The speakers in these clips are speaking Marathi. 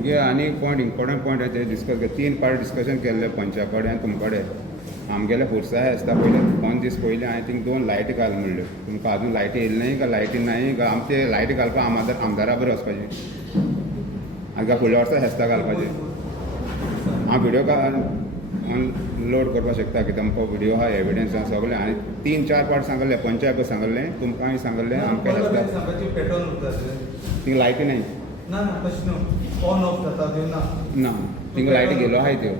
तुगे आनी पॉयंट इम्पॉर्टंट पॉयंट आहे ते डिस्कस कर 3 पार्ट डिस्कशन केल्ले पंचा कडेन आनी तुमचे कडेन आमगेले पुरसाय आसता पयले 5 दीस पयलीं हांवें थिंग 2 लायटी घाल म्हणल्यो तुमकां अजून लायटी येयल्ली नाही का लायटी नाही का आमचे लायटी घालपाक आमदारा बरें वचपाचें आनी फुडल्या वर्सा हेस्ता घालपाचें हांव व्हिडिओ लोड करपाक शकता की तुमकां व्हिडिओ आहा एविडन्स आहा सगळें आनी 3-4 पार्ट सांगले पंचायत सांगलें तुमकां हांवें सांगलें आमकां हेस्ता थिंग लायटी नाही ना ऑन ऑफ जाता त्यो ना थिंग लायटी गेलो आहाय त्यो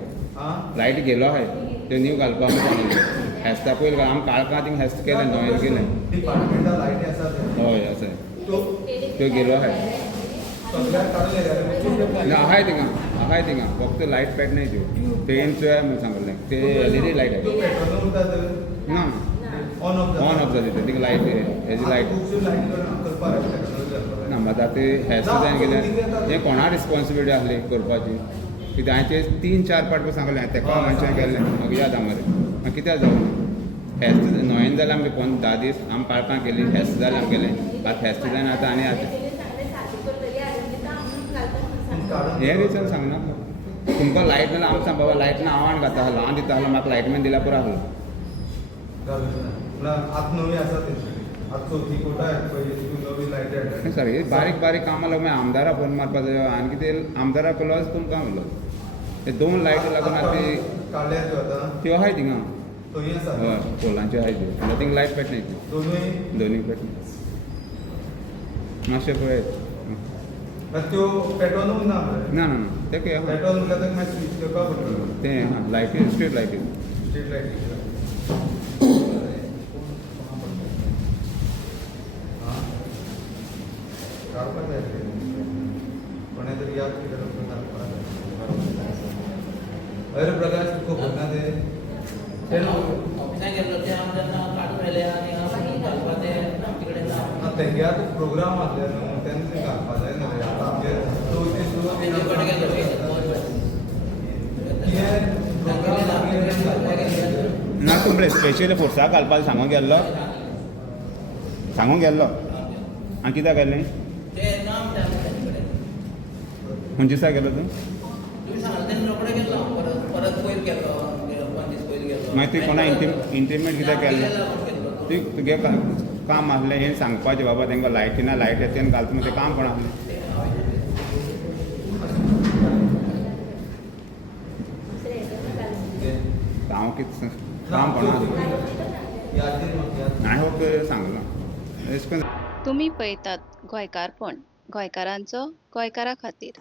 लायटी गेलो आहाय त्यो न्यू घालपाक सांगले हेस्ता पयलीं आमी काळखां थिंग हेस्त केलें न्हय केलें डिपार्टमेंटान लायटी आसा हय आसा त्यो गेलो आहाय आहाय थिंगा फक्त लायट पॅट नाही त्यो तेंच म्हणून सांगलें ते एलईडी लायट आहे ना ऑन ऑफ जाली थिंग लायट हेजी लायट ना मात आतां हेस्त जायन गेलें हें कोणा रिस्पॉन्सिबिलिटी आसली करपाची कित्याक हांवें ते 3-4 पार्ट सांगलें तेका मनशान केल्लें म्हाका याद आहा मरे मागीर कित्याक जावं हेस्त न्हयन जालें आमगे 10 दीस आमी पाळकां केली हेस्त जालें आमगेलें आतां हेस्त जायन आतां आनी आतां हें रिजन सांगना तुमकां लायट नाल्यार आमी सांग बाबा लायट ना हांव आनी घाता आहलो हांव दिता आहलो म्हाका लायटमॅन दिल्यार पुरो आहलो आतां नवी आसा आतां चवथी कोटा नवी लायटी सर हे बारीक काम लागून मागीर आमदारा फोन मारपाक जाय आनी कितें आमदारा लॉस तुमकां म्हणलो ते 2 लायटी लागून आतां ती काडल्या त्यो आतां त्यो आहाय थिंगा थंय आसा हय पोलांच्यो आहाय त्यो आनी थिंग लायट पेटनाय त्यो दोनूय पेटना मातशें पळय त्यो पेट्रोल ना ना ते पेट्रोल म्हणल्यार मागीर स्विच करपा पडटलो ते लायटी स्ट्रीट लायटी स्ट्रीट लायटी काडपाक जाय कोणें तरी याद केलें अरे प्रकाश तुका खबर ना ते ऑफिसांत गेल्लो ते हांव जेन्ना काडून आयले आनी घालपाक ते आमचे कडेन ना तेंगे आतां प्रोग्राम आसले न्हू तेन्ना ते घालपा जाय न्हू आतां आमगे चवथी सुरू तेजे कडेन गेलो ना तुमले स्पेशली फोर्साक घालपाक सांगून गेल्लो आनी कित्याक गेल्लें ते नाम तेजे कडेन खंयच्या दिसा गेलो तूं तुमी सांगले तेन्ना रोखडे गेल्लो परत पयर गेल्लो 5 दीस पयलीं गेल्लो मागीर तुवें कोणा इंटिमेट कित्याक केल्लें तुगे काम आसलें हें सांगपाचें बाबा तांकां लायटी ना लायट येता तेन्ना घालता तें काम कोण आसलें हांव कितें काम कोण हांवें फक्त सांगलां तुम्ही पळयतात गोंयकारपण गोंयकारांचो गोंयकारा खातीर.